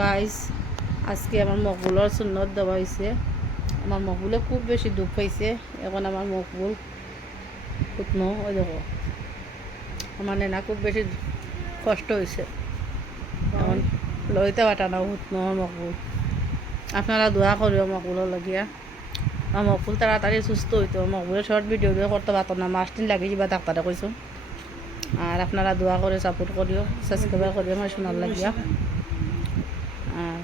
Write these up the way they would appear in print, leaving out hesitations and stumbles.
Guys আজকে আমার মকবুলের সুন্নত দেওয়া হয়েছে। আমার মকবুলে খুব বেশি দুঃখ পাইছে। এখন আমার মকবুল কুতনো ওই দেখো আমার নেনা খুব বেশি কষ্ট হয়েছে। এখন লইতে পাটা না কুতনো আমার মকবুল। আপনারা দোয়া করিও মকবুলের লাগিয়া আমার মকবুল তাড়াতাড়ি সুস্থ হইতো। মকবুলের শর্ট ভিডিও করতে পারতো না, 5 দিন লাগে যা ডাক্তারে কইছো। আর আপনারা দোয়া করে সাপোর্ট করিও, সাবস্ক্রাইব করিও আমার শোনার লাগিয়া। আর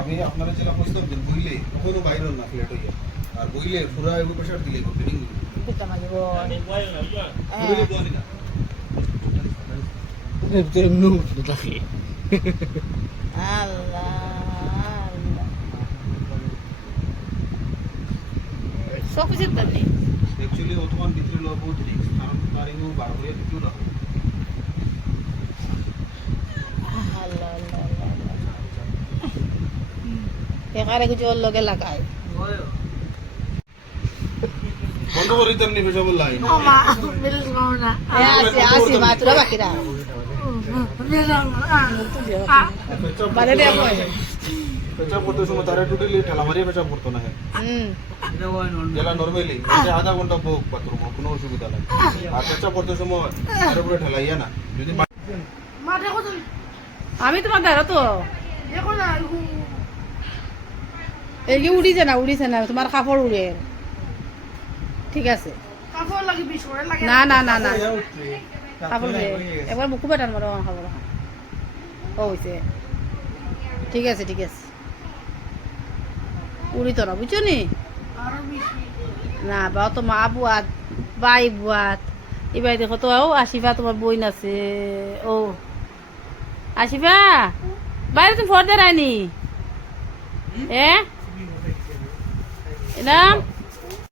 আমি আপনারা যেটা প্রস্তাব দেন বইলে কখনো বাইরে না ফ্ল্যাট হইয়া আর বইলে পুরা এগো প্রেসার দিলে ফিটিং সব কিছু জানি অ্যাকচুয়ালি অতমান ভিতরে লো বহুত রিস্ক কারণ তার এগো বার করে দিও না এখানে কিছু ওর লগে লাগায় বন্ধ করে দিতাম নি পেশা বললাই আসি মা তোরা বাকিরা পেশা করতে সময় তারা টোটালি ঠেলা মারিয়ে পেশা করতো না যেটা নর্মালি আধা ঘন্টা হোক বাথরুম কোনো অসুবিধা নাই। আর পেশা করতে সময় তার উপরে ঠেলাইয়া না যদি আমি তোমার দাঁড়া তো এই যে উড়িছে না তোমার কাপড় উড়ে ঠিক আছে না না না না কাপড় উড়ে একবার বুকু বেটান মারো খাবার হয়েছে ঠিক আছে উড়িত না বুঝছো নি না বা তো মা বুয়াত বাই বুয়াত এবার দেখো তো ও আসিফা তোমার বই আছে ও আসিফা বাইরে তুমি ফোর দেয় নি এ না